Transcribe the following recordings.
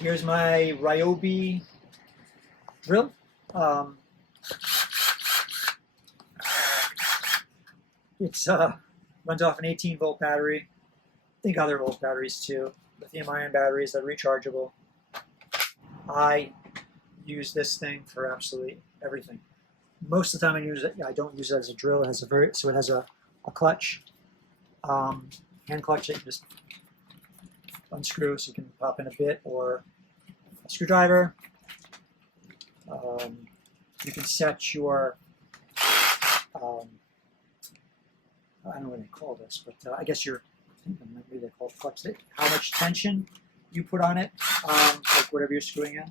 Here's my Ryobi drill. It's runs off an 18-volt battery. I think other volt batteries too. Lithium-ion batteries that are rechargeable. I use this thing for absolutely everything. Most of the time I don't use it as a drill. It has it has a clutch, hand clutch that you just unscrew so you can pop in a bit or a screwdriver. You can set your I don't know what they call this, but I guess maybe they call it flux. How much tension you put on it, like whatever you're screwing in.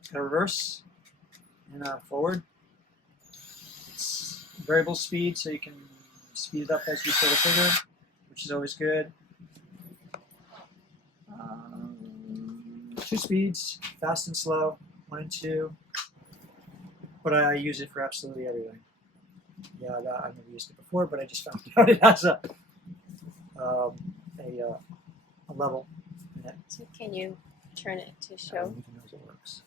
It's got a reverse and a forward. It's variable speed, so you can speed it up as you pull the trigger, which is always good. 2 speeds, fast and slow, 1 and 2. But I use it for absolutely everything. Yeah, I've never used it before, but I just found out it has a level in it. So can you turn it to I show? don't even know if it works.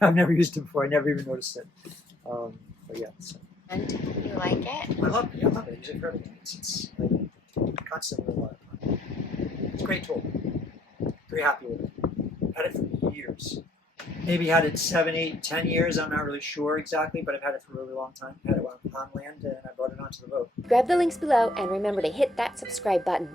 I've never used it before. I never even noticed it. But yeah, so. And you like it? I love it. I use it for everything. It's constantly a lot of fun. It's a great tool. Very happy with it. Had it for years. Maybe had it 7, 8, 10 years. I'm not really sure exactly, but I've had it for a really long time. I had it on land and I brought it onto the boat. Grab the links below and remember to hit that subscribe button.